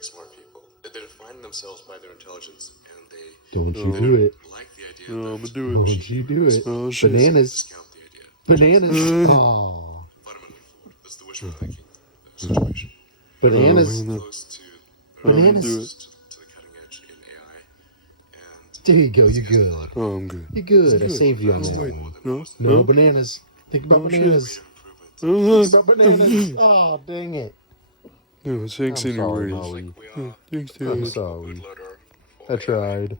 make smart people. They define themselves by their intelligence, and they Don't you do it. like the idea I'm that gonna do it. Don't you do it. Oh, shit. Bananas. discount the idea. Bananas. Oh. Fundamentally flawed. That's the wishful thinking situation. Bananas. Close to Bananas. to the cutting edge in AI. And There you go. You're good. Oh, I'm good. You're good. I saved you on Oh, wait. that. No? No Huh? bananas. Think about Oh, bananas. Uh-huh. Think about bananas. Oh, dang it. No, thanks I'm sorry, anyways. Molly. Thanks, I'm Dad. sorry. I tried.